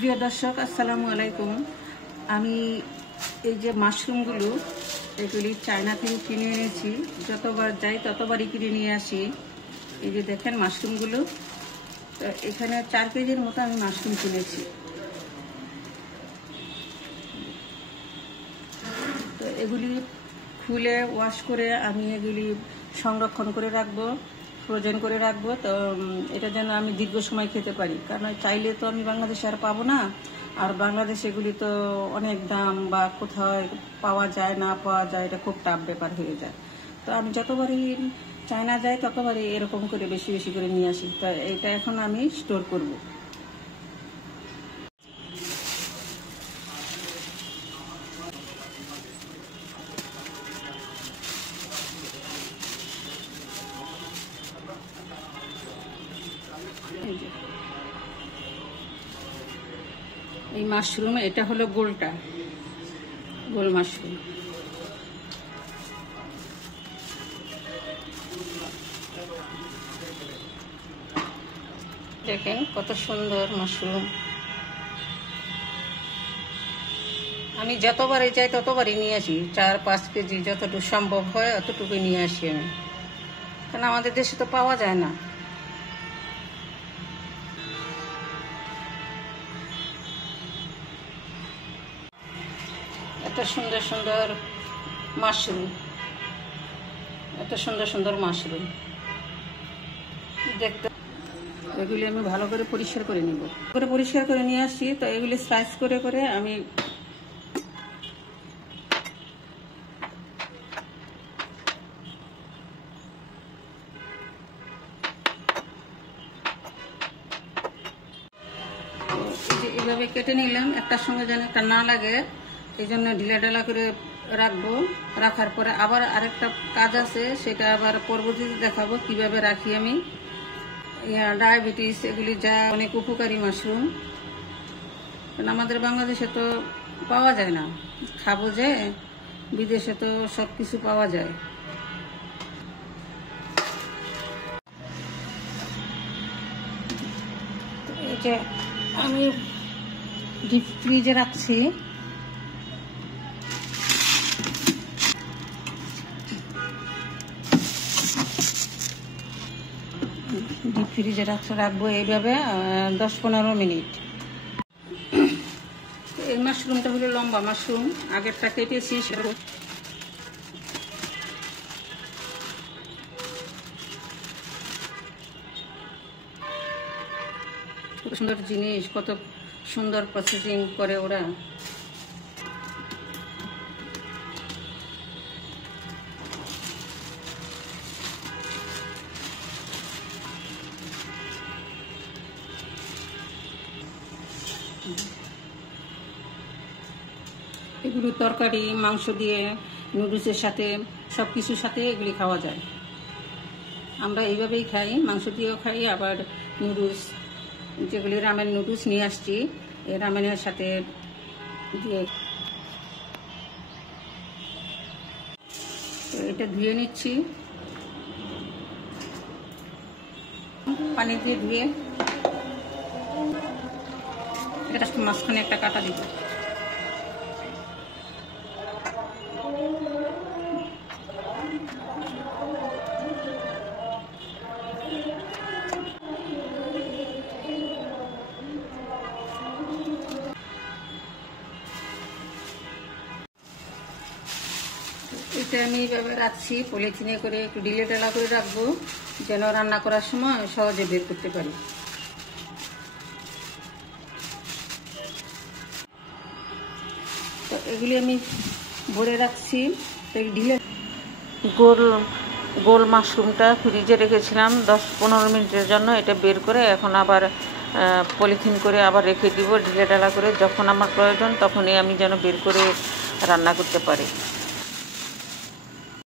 প্রিয় দর্শক, আসসালামু আলাইকুম। আমি এই যে মাশরুমগুলো এগুলি চায়না থেকে কিনে এনেছি। যতবার যাই ততবারই কিনে নিয়ে আসি। এই যে দেখেন মাশরুমগুলো, তো এখানে 4 কেজির মতো আমি মাশরুম কিনেছি। তো এগুলি খুলে ওয়াশ করে আমি এগুলি সংরক্ষণ করে রাখবো, ফ্রোজেন করে রাখবো। তো এটা যেন আমি দীর্ঘ সময় খেতে পারি, কারণ চাইলে তো আমি বাংলাদেশে আর পাবো না। আর বাংলাদেশে এগুলি তো অনেক দাম, বা কোথায় পাওয়া যায় না পাওয়া যায়, এটা খুব টাফ ব্যাপার হয়ে যায়। তো আমি যতবারই চায়না যাই ততবারই এরকম করে বেশি বেশি করে নিয়ে আসি। তো এটা এখন আমি স্টোর করব। এই মাশরুম, এটা হলো গোল মাশরুম। দেখেন কত সুন্দর মাশরুম। আমি যতবারই যাই ততবারই নিয়ে আসি, 4-5 কেজি যতটুকু সম্ভব হয় অতটুকু নিয়ে আসি আমি, কারণ আমাদের দেশে তো পাওয়া যায় না। এত সুন্দর সুন্দর মাশরুম দেখতে। এগুলি আমি ভালো করে পরিষ্কার করে নিব, পরিষ্কার করে নিয়ে আসি। তো এগুলি স্লাইস করে করে আমি এইভাবে কেটে নিলাম, একটার সঙ্গে যেন একটা না লাগে, এই জন্য ঢিলা ঢালা করে রাখবো। রাখার পরে আবার আরেকটা কাজ আছে, সেটা আবার পরবর্তীতে দেখাবো কিভাবে রাখি আমি। ডায়াবেটিস এগুলি যা অনেক উপকারী মাশরুম, কারণ আমাদের বাংলাদেশে তো পাওয়া যায় না। খাবো যে, বিদেশে তো সব কিছু পাওয়া যায়। এই যে আমি ডিপ ফ্রিজে রাখছি। ডিপ ফ্রিজে রাখবো এইভাবে 10-15 মিনিট। এই মাশরুমটা হলো লম্বা মাশরুম, আগেরটা কেটেছি। খুব সুন্দর জিনিস, কত সুন্দর প্রসেসিং করে ওরা। এগুলো তরকারি, মাংস দিয়ে, নুডলসের সাথে, সব কিছুর সাথে এগুলি খাওয়া যায়। আমরা এইভাবেই খাই, মাংস দিয়েও খাই, আবার নুডলস, যেগুলি রামেন নুডলস নিয়ে আসছি, এই রামেনের সাথে দিয়ে। এটা ধুয়ে নিচ্ছি, পানি দিয়ে ধুয়ে। এটা মাঝখানে একটা কাটা দিব। এটা আমি এইভাবে রাখছি, পলিথিনে করে একটু ঢিলে ঢালা করে রাখবো, যেন রান্না করার সময় সহজে বের করতে পারি। তো এগুলি আমি ভরে রাখছি। তো ঢিলে গোল মাশরুমটা ফ্রিজে রেখেছিলাম 10-15 মিনিটের জন্য। এটা বের করে এখন আবার পলিথিন করে আবার রেখে দিব ঢিলে ঢালা করে। যখন আমার প্রয়োজন তখনই আমি যেন বের করে রান্না করতে পারি।